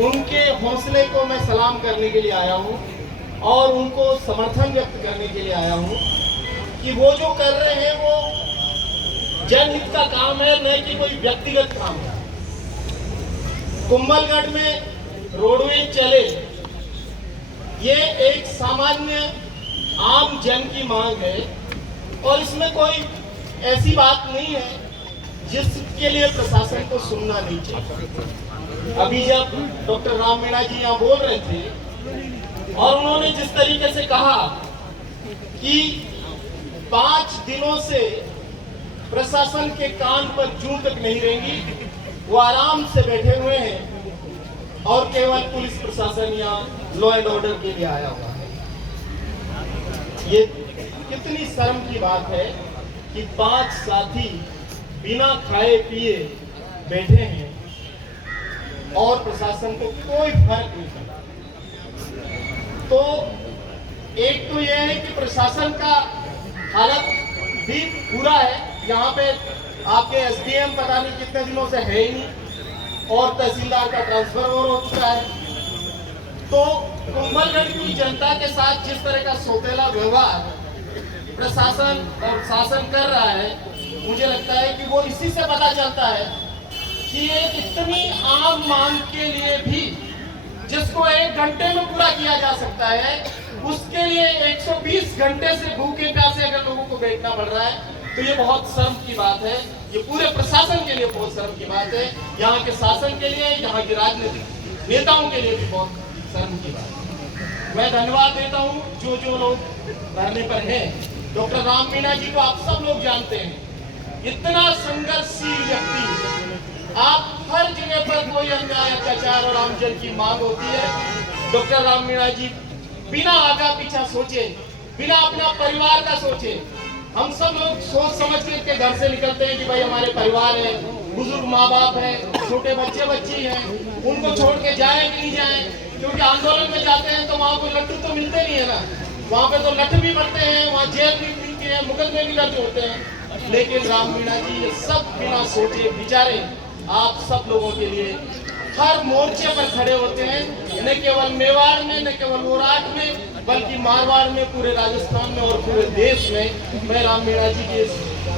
उनके हौसले को मैं सलाम करने के लिए आया हूँ और उनको समर्थन व्यक्त करने के लिए आया हूँ कि वो जो कर रहे हैं वो जनहित का काम है, न कि कोई व्यक्तिगत काम है। कुंभलगढ़ में रोडवेज चले, ये एक सामान्य आम जन की मांग है और इसमें कोई ऐसी बात नहीं है जिसके लिए प्रशासन को सुनना नहीं चाहिए। अभी जब डॉक्टर राम मीणा जी यहाँ बोल रहे थे और उन्होंने जिस तरीके से कहा कि 5 दिनों से प्रशासन के कान पर जूं तक नहीं रहेंगी, वो आराम से बैठे हुए हैं और केवल पुलिस प्रशासन या लॉ एंड ऑर्डर के लिए आया हुआ है। ये कितनी शर्म की बात है कि 5 साथी बिना खाए पिए बैठे हैं और प्रशासन को कोई फर्क नहीं पड़ता। तो एक तो यह है कि प्रशासन का हालत भी बुरा है। यहाँ पे आपके एसडीएम पता नहीं कितने दिनों से है ही नहीं और तहसीलदार का ट्रांसफर हो चुका है। तो कुंभलगढ़ की जनता के साथ जिस तरह का सौतेला व्यवहार प्रशासन और शासन कर रहा है, मुझे लगता है कि वो इसी से पता चलता है कि ये इतनी आम मांग के लिए भी जिसको 1 घंटे में पूरा किया जा सकता है, उसके लिए 120 घंटे से भूखे प्यासे अगर लोगों को बैठना पड़ रहा है, तो ये बहुत शर्म की बात है। ये पूरे प्रशासन के लिए बहुत शर्म की बात है, यहाँ के शासन के लिए, यहाँ के राजनीतिक नेताओं के लिए भी बहुत शर्म की बात है। मैं धन्यवाद देता हूँ जो लोग धरने पर हैं। डॉक्टर राम मीणा जी को आप सब लोग जानते हैं, इतना संघर्षशील व्यक्ति। आप हर जगह पर कोई अन्याय अत्याचार और आमजन की मांग होती है, डॉक्टर राम मीणा जी बिना आगा पीछा सोचे, बिना अपना परिवार का सोचे, हम सब लोग सोच समझ के घर से निकलते हैं कि भाई हमारे परिवार है, बुजुर्ग माँ बाप है, छोटे बच्चे बच्ची हैं, उनको छोड़ के जाए कि नहीं जाए, क्योंकि आंदोलन में जाते हैं तो वहाँ कोई लट्टू तो मिलते नहीं है ना, वहाँ पे तो लठ भी पड़ते हैं, वहाँ जेल भी मिलती है, मुकदमे भी दर्ज होते हैं। लेकिन राम मीणा जी ये सब बिना सोचे विचारे आप सब लोगों के लिए हर मोर्चे पर खड़े होते हैं, न केवल मेवाड़ में, न केवल ओराट में, बल्कि मारवाड़ में, पूरे राजस्थान में और पूरे देश में। मैं राम मीणा जी के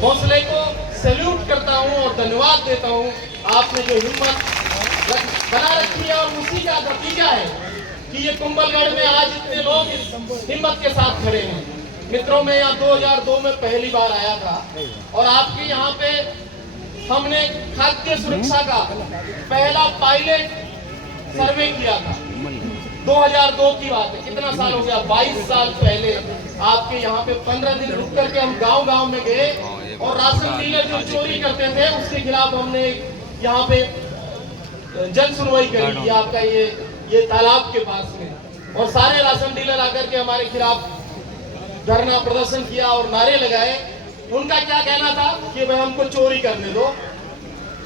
हौसले को सैल्यूट करता हूं और धन्यवाद देता हूं। आपने जो हिम्मत बना रखी है और उसी का नतीजा है कि ये कुंभलगढ़ में आज इतने लोग इस हिम्मत के साथ खड़े हैं। मित्रों, मैं यहाँ 2002 में पहली बार आया था और आपके यहाँ पे हमने खाद्य सुरक्षा का पहला पायलट सर्वे किया था। 2002 की बात है, कितना साल हो गया, 22 साल पहले आपके यहाँ पे 15 दिन रुक करके हम गांव-गांव में गए और राशन डीलर जो चोरी करते थे उसके खिलाफ हमने यहाँ पे जन सुनवाई करी। आपका ये तालाब के पास में, और सारे राशन डीलर आकर के हमारे खिलाफ धरना प्रदर्शन किया और नारे लगाए। उनका क्या कहना था कि भाई हमको चोरी करने दो,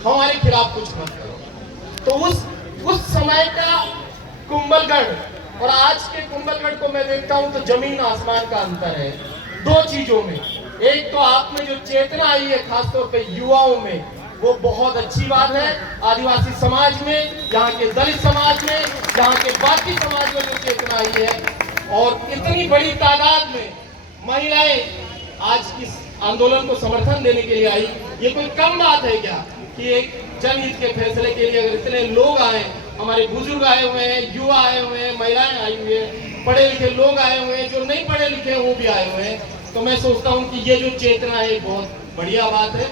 हमारे खिलाफ कुछ मत करो। तो उस समय का कुंभलगढ़ और आज के कुंभलगढ़ को मैं देखता हूं तो जमीन आसमान का अंतर है 2 चीजों में। एक तो आप में जो चेतना आई है खासतौर पे युवाओं में, वो बहुत अच्छी बात है। आदिवासी समाज में, यहाँ के दलित समाज में, यहाँ के बाकी समाज में जो चेतना आई है और इतनी बड़ी तादाद में महिलाएं आज इस आंदोलन को समर्थन देने के लिए आई, ये कोई कम बात है क्या कि एक जनहित के फैसले के लिए अगर इतने लोग आए, हमारे बुजुर्ग आए हुए हैं, युवा आए हुए हैं, महिलाएं आई हुई हैं, पढ़े लिखे लोग आए हुए हैं, जो नहीं पढ़े लिखे वो भी आए हुए हैं, तो मैं सोचता हूं कि ये जो चेतना है बहुत बढ़िया बात है।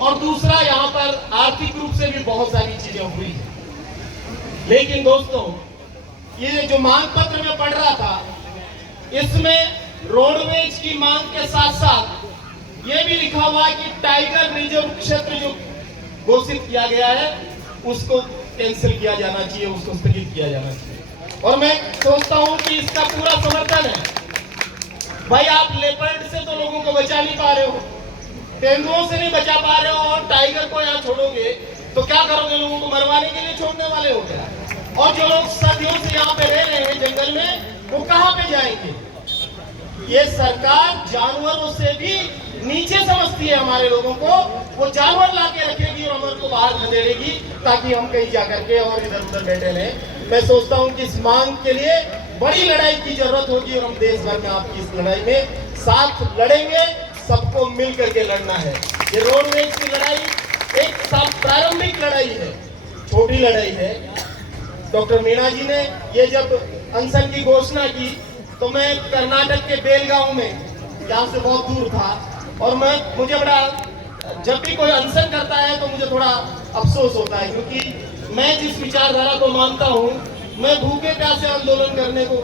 और दूसरा, यहाँ पर आर्थिक रूप से भी बहुत सारी चीजें हुई है। लेकिन दोस्तों, ये जो मांग पत्र में पढ़ रहा था, इसमें रोडवेज की मांग के साथ साथ ये भी लिखा हुआ है कि टाइगर रिजर्व क्षेत्र जो घोषित किया गया है उसको कैंसिल किया जाना चाहिए, उसको स्थगित किया जाना चाहिए। और मैं सोचता हूं कि इसका पूरा समर्थन है। भाई, आप लेपर्ड से तो लोगों को बचा नहीं पा रहे हो, तेंदुओं से नहीं बचा पा रहे हो, और टाइगर को यहाँ छोड़ोगे तो क्या करोगे? लोगों को मरवाने के लिए छोड़ने वाले हो क्या? और जो लोग सदियों से यहाँ पे रह रहे हैं जंगल में, वो कहाँ पे जाएंगे? ये सरकार जानवरों से भी नीचे समझती है हमारे लोगों को, वो जानवर ला के रखेगी और हमारे को बाहर खदेड़ेगी ताकि हम कहीं जा करके और इधर उधर बैठे रहें। मैं सोचता हूँ कि इस मांग के लिए बड़ी लड़ाई की जरूरत होगी और हम देश भर में आपकी इस लड़ाई में साथ लड़ेंगे। सबको मिल करके लड़ना है। ये रोडवेज की लड़ाई एक प्रारंभिक लड़ाई है, छोटी लड़ाई है। डॉक्टर मीणा जी ने ये जब अनशन की घोषणा की तो मैं कर्नाटक के बेलगांव में, यहाँ से बहुत दूर था, और मुझे बड़ा, जब भी कोई अनशन करता है तो मुझे थोड़ा अफसोस होता है, क्योंकि मैं जिस विचारधारा को मानता हूँ, मैं भूखे प्यासे आंदोलन करने को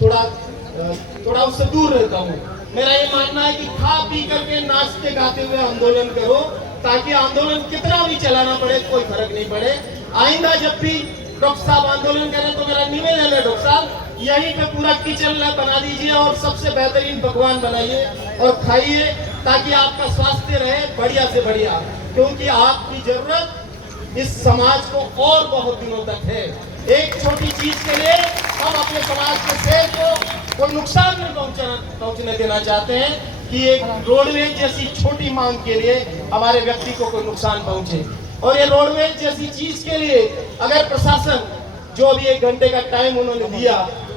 थोड़ा उससे दूर रहता हूँ। मेरा ये मानना है कि खा पी करके नाचते गाते हुए आंदोलन करो, ताकि आंदोलन कितना भी चलाना पड़े कोई फर्क नहीं पड़े। आइंदा जब भी डॉक्टर साहब आंदोलन करें तो मेरा निवेदन है, डॉक्टर साहब यहीं पे पूरा किचन लैब बना दीजिए और सबसे बेहतरीन पकवान बनाइए और खाइए, ताकि आपका स्वास्थ्य रहे बढ़िया से बढ़िया, क्योंकि आपकी जरूरत इस समाज को और बहुत दिनों तक है। एक छोटी चीज के लिए हम अपने समाज के सेहत को कोई नुकसान नहीं पहुंचने देना चाहते हैं कि एक रोडवेज जैसी छोटी मांग के लिए हमारे व्यक्ति को कोई नुकसान पहुंचे। और ये रोडवेज जैसी चीज के लिए अगर प्रशासन जो अभी 1 घंटे का टाइम उन्होंने दिया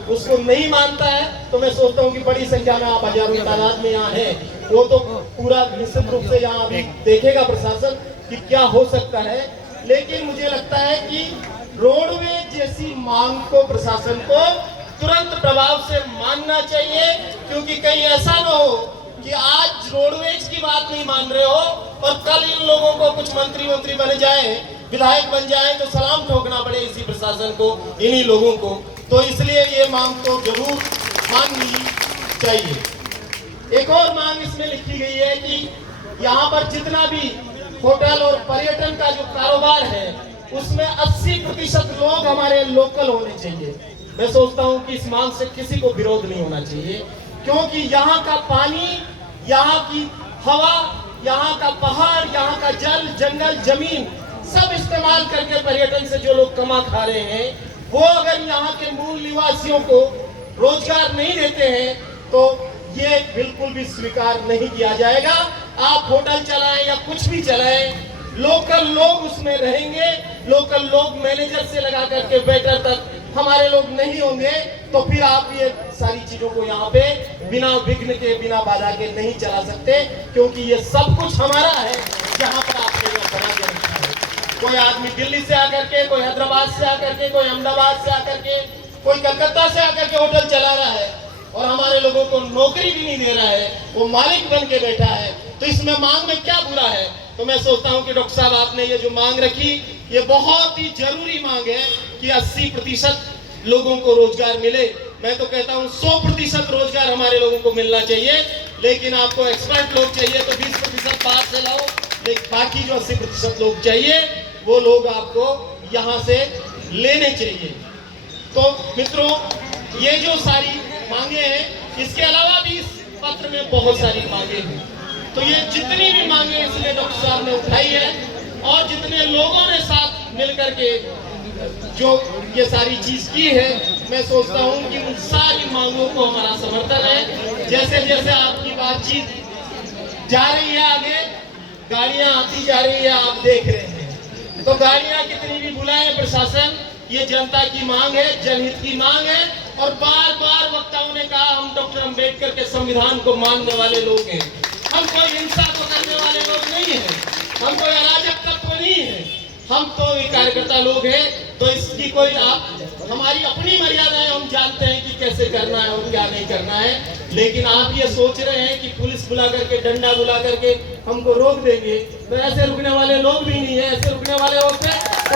उसको नहीं मानता है, तो मैं सोचता हूँ कि बड़ी संख्या में आप हजारों की तादाद में यहाँ है, वो तो पूरा निश्चित रूप से यहाँ अभी देखेगा प्रशासन कि क्या हो सकता है। लेकिन मुझे लगता है कि रोडवेज जैसी मांग को प्रशासन को तुरंत प्रभाव से मानना चाहिए, क्योंकि कहीं ऐसा न हो कि आज रोडवेज की बात नहीं मान रहे हो और कल इन लोगों को कुछ मंत्री बन जाए, विधायक बन जाए तो सलाम ठोकना पड़े इसी प्रशासन को, इन्हीं लोगों को। तो इसलिए ये मांग तो जरूर माननी चाहिए। एक और मांग इसमें लिखी गई है कि यहाँ पर जितना भी होटल और पर्यटन का जो कारोबार है उसमें 80% लोग हमारे लोकल होने चाहिए। मैं सोचता हूँ कि इस मांग से किसी को विरोध नहीं होना चाहिए, क्योंकि यहाँ का पानी, यहाँ की हवा, यहाँ का पहाड़, यहाँ का जल, जंगल, जमीन सब इस्तेमाल करके पर्यटन से जो लोग कमा खा रहे हैं, वो अगर यहाँ के मूल निवासियों को रोजगार नहीं देते हैं तो ये बिल्कुल भी स्वीकार नहीं किया जाएगा। आप होटल चलाएं या कुछ भी चलाएं, लोकल लोग उसमें रहेंगे, लोकल लोग मैनेजर से लगा करके वेटर तक हमारे लोग नहीं होंगे, तो फिर आप ये सारी चीजों को यहाँ पे बिना विघ्न के, बिना बाधा के नहीं चला सकते, क्योंकि ये सब कुछ हमारा है जहाँ पर आपने ये बना के रखा है। कोई आदमी दिल्ली से आकर के, कोई हैदराबाद से आकर के, कोई अहमदाबाद से आकर के, कोई कलकत्ता से आकर के होटल चला रहा है और हमारे लोगों को नौकरी भी नहीं दे रहा है, वो मालिक बन के बैठा है। तो इसमें मांग में क्या बुरा है? तो मैं सोचता हूँ कि डॉक्टर साहब आपने ये जो मांग रखी, ये बहुत ही जरूरी मांग है कि 80% लोगों को रोजगार मिले। मैं तो कहता हूँ 100% रोजगार हमारे लोगों को मिलना चाहिए, लेकिन आपको एक्सपर्ट लोग चाहिए तो 20% बाहर से लाओ, लेकिन बाकी जो 80% लोग चाहिए वो लोग आपको यहाँ से लेने चाहिए। तो मित्रों, ये जो सारी मांगे हैं, इसके अलावा भी इस पत्र में बहुत सारी मांगे हैं। तो ये जितनी भी मांगे इसलिए डॉक्टर साहब ने उठाई है और जितने लोगों ने साथ मिलकर के जो ये सारी चीज की है, मैं सोचता हूँ कि उन सारी मांगों को हमारा समर्थन है। जैसे जैसे आपकी बातचीत जा रही है आगे, गाड़ियां आती जा रही है, आप देख रहे हैं। तो गाड़ियां कितनी भी बुलाए प्रशासन, ये जनता की मांग है, जनहित की मांग है। और बार बार वक्ताओं ने कहा हम डॉक्टर अंबेडकर के संविधान को मानने वाले लोग हैं, हम कोई हिंसा को करने वाले लोग नहीं हैं, हम कोई अराजक तत्व नहीं है, हम तो एक कार्यकर्ता लोग हैं। तो इसकी कोई हमारी अपनी मर्यादाएं हम जानते हैं कि कैसे करना है और क्या नहीं करना है। लेकिन आप ये सोच रहे हैं कि पुलिस बुला करके, डंडा बुला करके हमको रोक देंगे, तो ऐसे रुकने वाले लोग भी नहीं है। ऐसे रुकने वाले होते तो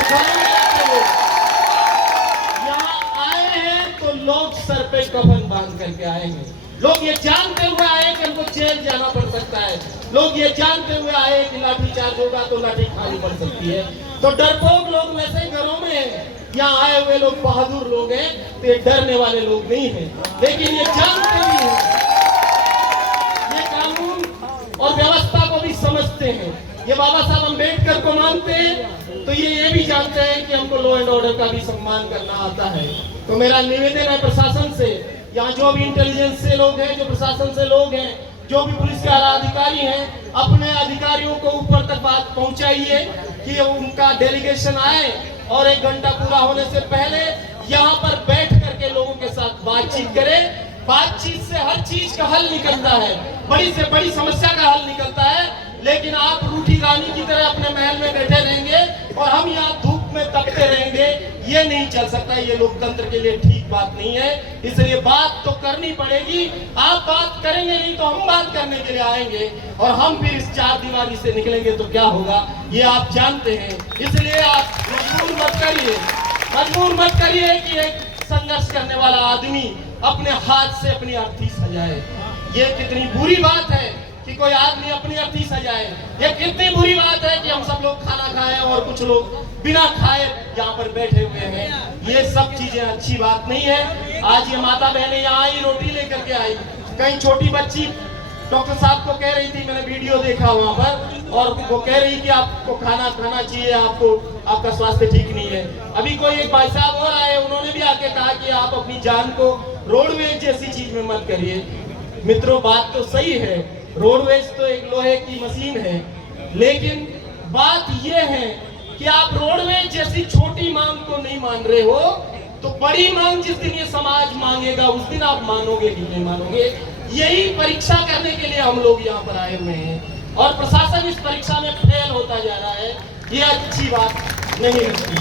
यहाँ आए हैं तो लोग सर पे कफन बांध करके आएंगे। लोग ये जानते हुए आए कि हमको जेल जाना पड़ सकता है, लोग ये जानते हुए आए कि लाठी चार्ज होगा तो लाठी खानी पड़ सकती है। तो डरपोक लोग वैसे ही घरों में हैं, यहाँ आए हुए लोग बहादुर लोग हैं, तो ये डरने वाले लोग नहीं हैं। लेकिन ये जानते भी हैं, ये कानून और व्यवस्था को भी समझते हैं, ये बाबा साहब अम्बेडकर को मानते हैं, तो ये भी जानते हैं कि हमको लॉ एंड ऑर्डर का भी सम्मान करना आता है। तो मेरा निवेदन है प्रशासन से, यहाँ जो भी इंटेलिजेंस से लोग हैं, जो प्रशासन से लोग हैं, जो भी पुलिस के आला अधिकारी हैं अपने अधिकारियों को ऊपर तक बात पहुंचाइए कि उनका डेलीगेशन आए और 1 घंटा पूरा होने से पहले यहाँ पर बैठ करके लोगों के साथ बातचीत करें। बातचीत से हर चीज का हल निकलता है, बड़ी से बड़ी समस्या का हल निकलता है। लेकिन आप रूठी रानी की तरह अपने महल में बैठे रहेंगे और हम यहाँ धूप में तपते रहेंगे, ये नहीं चल सकता। ये लोकतंत्र के लिए ठीक बात नहीं है। इसलिए बात तो करनी पड़ेगी। आप बात करेंगे नहीं तो हम बात करने के लिए आएंगे और हम फिर इस 4 दीवारी से निकलेंगे तो क्या होगा ये आप जानते हैं। इसलिए आप मजबूर मत करिए कि एक संघर्ष करने वाला आदमी अपने हाथ से अपनी अर्थी सजाए। ये कितनी बुरी बात है कि कोई आदमी अपनी अर्थी सजाए। ये कितनी बुरी बात है कि हम सब लोग खाना खाएं और कुछ लोग बिना खाए यहाँ पर बैठे हुए हैं। ये सब चीजें अच्छी बात नहीं है। आज ये माता बहनें यहाँ आई, रोटी लेकर के आई। कहीं छोटी बच्ची डॉक्टर साहब को कह रही थी, मैंने वीडियो देखा वहां पर, और वो कह रही कि आपको खाना खाना चाहिए, आपका स्वास्थ्य ठीक नहीं है। अभी कोई एक भाई साहब और आए, उन्होंने भी आके कहा कि आप अपनी जान को रोडवेज जैसी चीज में मत करिए। मित्रों, बात तो सही है, रोडवेज तो एक लोहे की मशीन है, लेकिन बात यह है कि आप रोडवेज जैसी छोटी मांग को नहीं मान रहे हो तो बड़ी मांग जिस दिन ये समाज मांगेगा उस दिन आप मानोगे कि नहीं मानोगे। यही परीक्षा करने के लिए हम लोग यहाँ पर आए हुए हैं और प्रशासन इस परीक्षा में फेल होता जा रहा है। ये अच्छी बात नहीं लगती है।